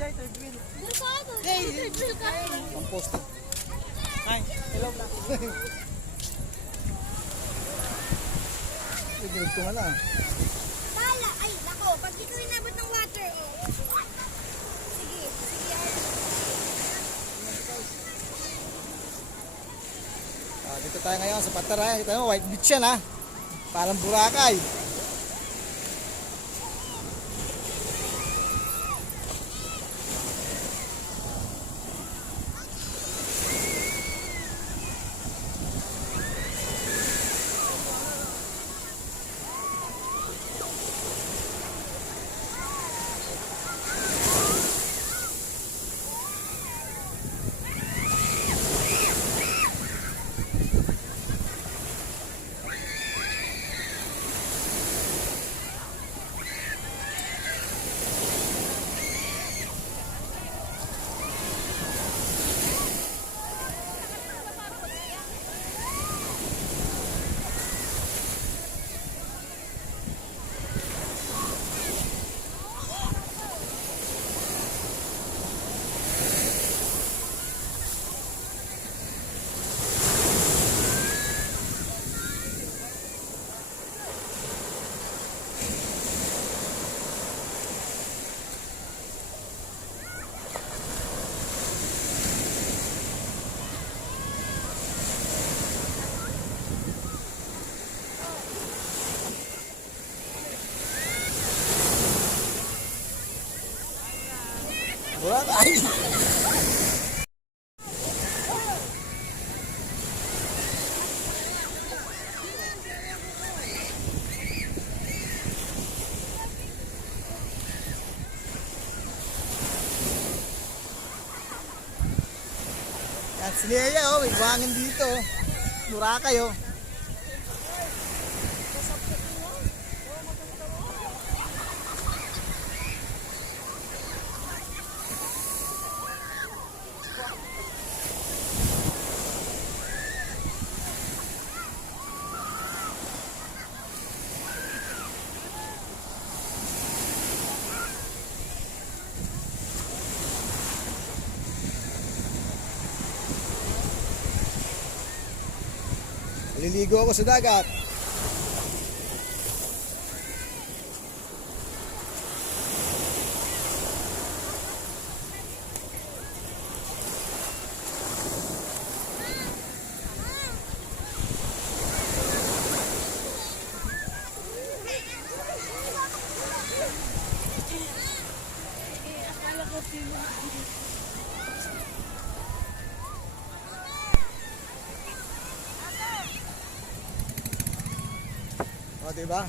Ang post. Ay, hello na. Iginit ko nga lang. Bala! Ay, nako. Pag di ko inabot ng water, oh. Sige, sige. Dito tayo ngayon sa Pataray. Kita mo, white beach yan ha. Parang Boracay. Boracay. Yan si Leia, oh, may buhangin dito. Boracay, oh. Liligo ako sa dagat. O, diba?